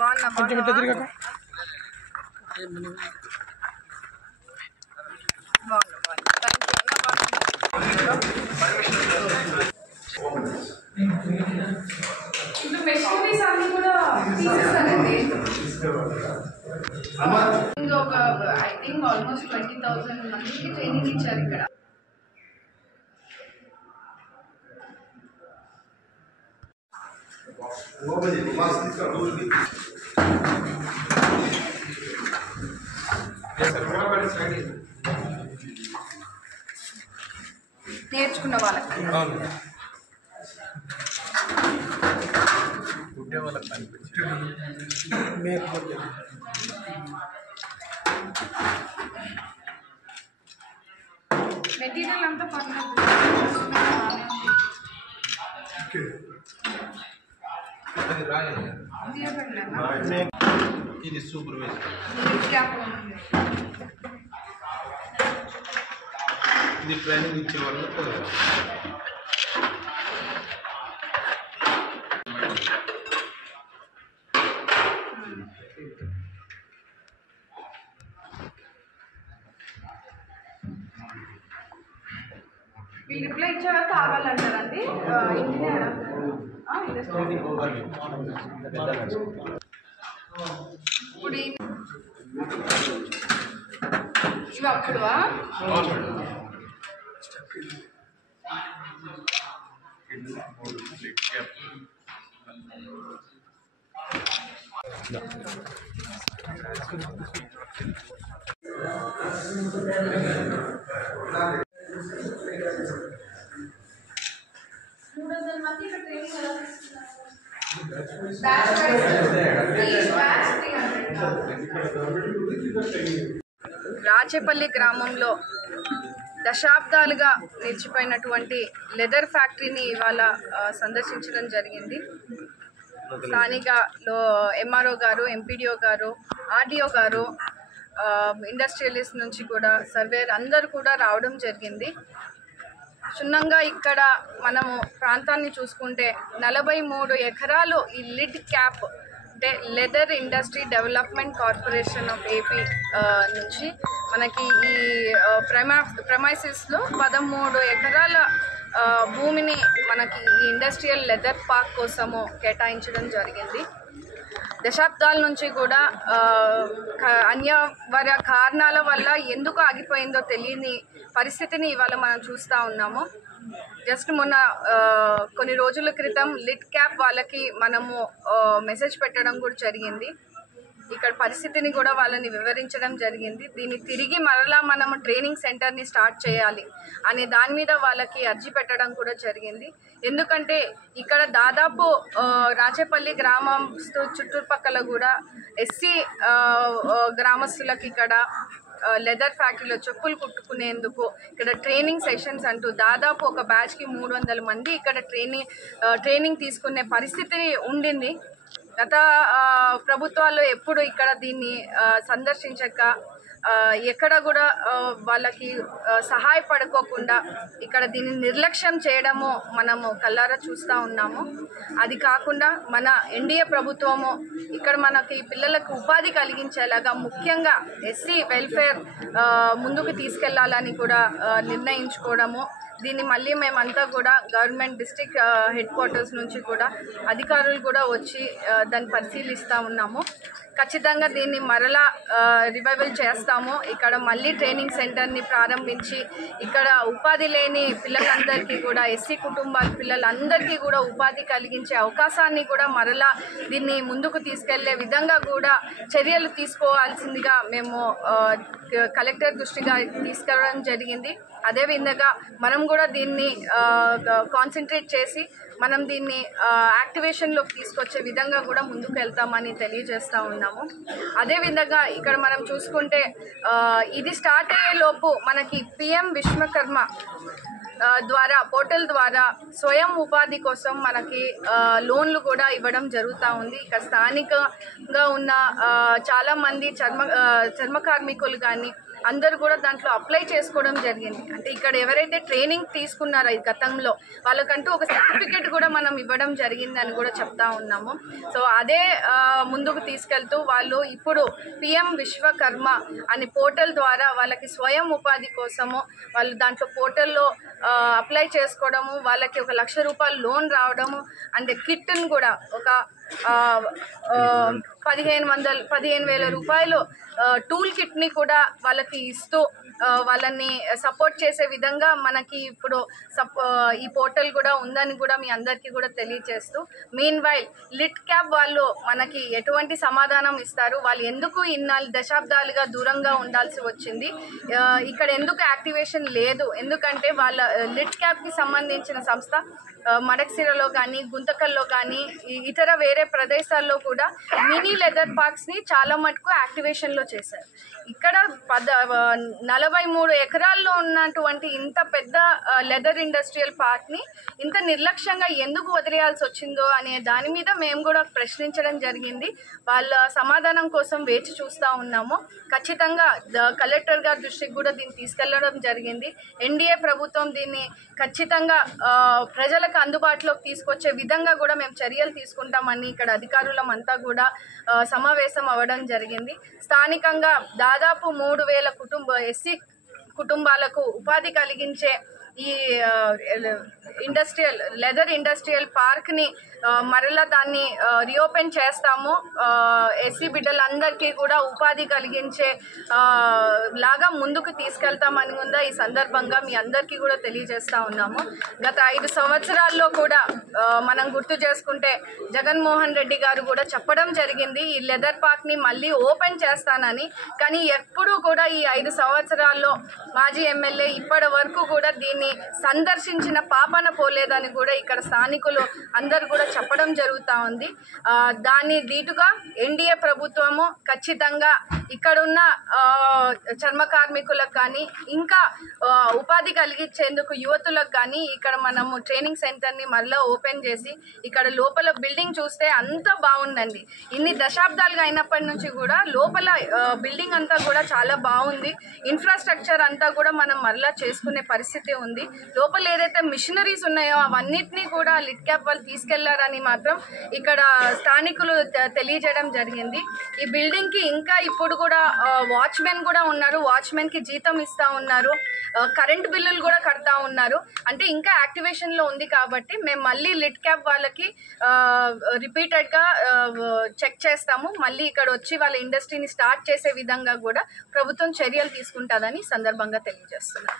బాగున్నా మెషినరీస్ అన్ని కూడా తీసేస్తానండి. ఒక ఐ థింక్ ఆల్మోస్ట్ 20,000 మందికి ట్రైనింగ్ ఇచ్చారు ఇక్కడ. నేర్చుకున్న వాళ్ళకి మెటీరియల్ అంతా పర్లేదు. ఇది సూపర్వైజర్, ఇది ట్రైనింగ్ ఇచ్చేవాళ్ళు. వీళ్ళు రిప్లై ఇచ్చారా కావాలంటారండి. ఇంజనీర్ ఇప్పుడు ఇవి అప్పుడువా రాచేపల్లి గ్రామంలో దశాబ్దాలుగా నిలిచిపోయినటువంటి లెదర్ ఫ్యాక్టరీని ఇవాళ సందర్శించడం జరిగింది. స్థానిక ఎంఆర్ఓ గారు, ఎంపీడీఓ గారు, ఆర్డీఓ గారు, ఇండస్ట్రియలిస్ట్ నుంచి కూడా సర్వేర్ అందరూ కూడా రావడం జరిగింది. క్షుణ్ణంగా ఇక్కడ మనము ప్రాంతాన్ని చూసుకుంటే 43 ఎకరాలు ఈ లిడ్ క్యాప్ అంటే leather industry development corporation of AP నుంచి మనకి ఈ ప్రెమైసెస్లో 13 ఎకరాల భూమిని మనకి ఈ ఇండస్ట్రియల్ లెదర్ పార్క్ కోసము కేటాయించడం జరిగింది. దశాబ్దాల నుంచి కూడా అనివార్య కారణాల వల్ల ఎందుకు ఆగిపోయిందో తెలియని పరిస్థితిని ఇవాళ మనం చూస్తూ ఉన్నాము. జస్ట్ మొన్న కొన్ని రోజుల క్రితం లిడ్ క్యాప్ వాళ్ళకి మనము మెసేజ్ పెట్టడం కూడా జరిగింది. ఇక్కడ పరిస్థితిని కూడా వాళ్ళని వివరించడం జరిగింది. దీన్ని తిరిగి మరలా మనము ట్రైనింగ్ సెంటర్ని స్టార్ట్ చేయాలి అనే దాని మీద వాళ్ళకి అర్జీ పెట్టడం కూడా జరిగింది. ఎందుకంటే ఇక్కడ దాదాపు రాచేపల్లి గ్రామం చుట్టుపక్కల కూడా ఎస్సీ ట్రామస్తులకు ఇక్కడ లెదర్ ఫ్యాక్టరీలో చెప్పులు కుట్టుకునేందుకు ఇక్కడ ట్రైనింగ్ సెషన్స్ అంటూ దాదాపు ఒక బ్యాచ్కి 300 మంది ఇక్కడ ట్రైనింగ్ తీసుకునే పరిస్థితి ఉండింది. గత ప్రభుత్వాల్లో ఎప్పుడు ఇక్కడ దీన్ని సందర్శించక ఎక్కడ కూడా వాళ్ళకి సహాయపడుకోకుండా ఇక్కడ దీన్ని నిర్లక్ష్యం చేయడము మనము కళ్ళారా చూస్తూ ఉన్నాము. అది కాకుండా మన ఎన్డీఏ ప్రభుత్వము ఇక్కడ మనకి పిల్లలకు ఉపాధి కలిగించేలాగా ముఖ్యంగా ఎస్సీ వెల్ఫేర్ ముందుకు తీసుకెళ్లాలని కూడా నిర్ణయించుకోవడము. దీన్ని మళ్ళీ మేమంతా కూడా గవర్నమెంట్ డిస్ట్రిక్ట్ హెడ్ క్వార్టర్స్ నుంచి కూడా అధికారులు కూడా వచ్చి దాన్ని పరిశీలిస్తూ ఉన్నాము. ఖచ్చితంగా దీన్ని మరలా రివైవల్ చేస్తాము. ఇక్కడ మళ్ళీ ట్రైనింగ్ సెంటర్ని ప్రారంభించి ఇక్కడ ఉపాధి లేని పిల్లలందరికీ కూడా ఎస్సీ కుటుంబాల పిల్లలందరికీ కూడా ఉపాధి కలిగించే అవకాశాన్ని కూడా మరలా దీన్ని ముందుకు తీసుకెళ్లే విధంగా కూడా చర్యలు తీసుకోవాల్సిందిగా మేము కలెక్టర్ దృష్టిగా తీసుకురావడం జరిగింది. అదేవిధంగా మనం కూడా దీన్ని కాన్సన్ట్రేట్ చేసి మనం దీన్ని యాక్టివేషన్లోకి తీసుకొచ్చే విధంగా కూడా ముందుకు వెళ్తామని తెలియజేస్తూ ఉన్నాము. అదేవిధంగా ఇక్కడ మనం చూసుకుంటే ఇది స్టార్ట్ అయ్యే లోపు మనకి పిఎం విశ్వకర్మ ద్వారా పోర్టల్ ద్వారా స్వయం ఉపాధి కోసం మనకి లోన్లు కూడా ఇవ్వడం జరుగుతూ ఉంది. ఇక్కడ స్థానికంగా ఉన్న చాలామంది చర్మ కార్మికులు కానీ అందరూ కూడా దాంట్లో అప్లై చేసుకోవడం జరిగింది. అంటే ఇక్కడ ఎవరైతే ట్రైనింగ్ తీసుకున్నారో ఈ గతంలో వాళ్ళకంటూ ఒక సర్టిఫికేట్ కూడా మనం ఇవ్వడం జరిగిందని కూడా చెప్తా ఉన్నాము. సో అదే ముందుకు తీసుకెళ్తూ వాళ్ళు ఇప్పుడు పిఎం విశ్వకర్మ అనే పోర్టల్ ద్వారా వాళ్ళకి స్వయం ఉపాధి కోసము వాళ్ళు దాంట్లో పోర్టల్లో అప్లై చేసుకోవడము, వాళ్ళకి 1 లక్ష రూపాయలు లోన్ రావడము, అంటే కిట్ను కూడా ఒక 15,000 రూపాయలు టూల్ కిట్ని కూడా వాళ్ళకి ఇస్తూ వాళ్ళని సపోర్ట్ చేసే విధంగా మనకి ఇప్పుడు ఈ పోర్టల్ కూడా ఉందని కూడా మీ అందరికీ కూడా తెలియజేస్తూ, మీన్ వైల్ లిట్ క్యాప్ వాళ్ళు మనకి ఎటువంటి సమాధానం ఇస్తారు, వాళ్ళు ఎందుకు ఇన్నాళ్ళు దశాబ్దాలుగా దూరంగా ఉండాల్సి వచ్చింది, ఇక్కడ ఎందుకు యాక్టివేషన్ లేదు, ఎందుకంటే వాళ్ళ లిట్ క్యాప్కి సంబంధించిన సంస్థ మడక్సిరలో కానీ గుంతకల్లో కానీ ఇతర వేరే ప్రదేశాల్లో కూడా మినీ లెదర్ పార్క్స్ని చాలా మటుకు యాక్టివేషన్లో చేశారు. ఇక్కడ 43 ఎకరాల్లో ఉన్నటువంటి ఇంత పెద్ద లెదర్ ఇండస్ట్రియల్ పార్క్ని ఇంత నిర్లక్ష్యంగా ఎందుకు వదిలేయాల్సి వచ్చిందో అనే దాని మీద మేము కూడా ప్రశ్నించడం జరిగింది. వాళ్ళ సమాధానం కోసం వేచి చూస్తూ ఉన్నాము. ఖచ్చితంగా కలెక్టర్ గారి దృష్టికి కూడా దీన్ని తీసుకెళ్లడం జరిగింది. ఎన్డీఏ ప్రభుత్వం దీన్ని ఖచ్చితంగా ప్రజలకు అందుబాటులోకి తీసుకొచ్చే విధంగా కూడా మేము చర్యలు తీసుకుంటామని ఇక్కడ అధికారులమంతా కూడా సమావేశం అవ్వడం జరిగింది. స్థానికంగా దాదాపు 3,000 ఎస్సీ కుటుంబాలకు ఉపాధి కలిగించే ఈ లెదర్ ఇండస్ట్రియల్ పార్క్ని మరలా దాన్ని రీఓపెన్ చేస్తాము. ఎస్సీ బిడ్డలందరికీ కూడా ఉపాధి కలిగించే లాగా ముందుకు తీసుకెళ్తామని కూడా ఈ సందర్భంగా మీ అందరికీ కూడా తెలియజేస్తూ ఉన్నాము. గత 5 సంవత్సరాల్లో కూడా మనం గుర్తు చేసుకుంటే జగన్మోహన్ రెడ్డి గారు కూడా చెప్పడం జరిగింది ఈ లెదర్ పార్క్ని మళ్ళీ ఓపెన్ చేస్తానని. కానీ ఎప్పుడూ కూడా ఈ 5 సంవత్సరాల్లో మాజీ ఎమ్మెల్యే ఇప్పటి వరకు కూడా దీన్ని సందర్శించిన పాపన పోలేదని కూడా ఇక్కడ స్థానికులు అందరూ కూడా చెప్పడం జరుగుతూ ఉంది. దాని దీటుగా ఎన్డీఏ ప్రభుత్వము ఖచ్చితంగా ఇక్కడున్న చర్మ కార్మికులకు కానీ ఇంకా ఉపాధి కలిగించేందుకు యువతులకు కానీ ఇక్కడ మనము ట్రైనింగ్ సెంటర్ని మరలా ఓపెన్ చేసి ఇక్కడ లోపల బిల్డింగ్ చూస్తే అంతా బాగుందండి. ఇన్ని దశాబ్దాలుగా అయినప్పటి నుంచి కూడా లోపల బిల్డింగ్ అంతా కూడా చాలా బాగుంది. ఇన్ఫ్రాస్ట్రక్చర్ అంతా కూడా మనం మరలా చేసుకునే పరిస్థితి ఉంది. లోపల ఏదైతే మిషనరీస్ ఉన్నాయో అవన్నిటినీ కూడా లిట్ క్యాప్ వాళ్ళు తీసుకెళ్లారని మాత్రం ఇక్కడ స్థానికులు తెలియజేయడం జరిగింది. ఈ బిల్డింగ్కి ఇంకా ఇప్పుడు కూడా వాచ్మెన్ కూడా ఉన్నారు, వాచ్మెన్కి జీతం ఇస్తూ ఉన్నారు, కరెంట్ బిల్లులు కూడా కడతా ఉన్నారు. అంటే ఇంకా యాక్టివేషన్లో ఉంది కాబట్టి మేము మళ్ళీ లిట్ క్యాప్ వాళ్ళకి రిపీటెడ్గా చెక్ చేస్తాము. మళ్ళీ ఇక్కడ వచ్చి వాళ్ళ ఇండస్ట్రీని స్టార్ట్ చేసే విధంగా కూడా ప్రభుత్వం చర్యలు తీసుకుంటుందని సందర్భంగా తెలియజేస్తున్నాం.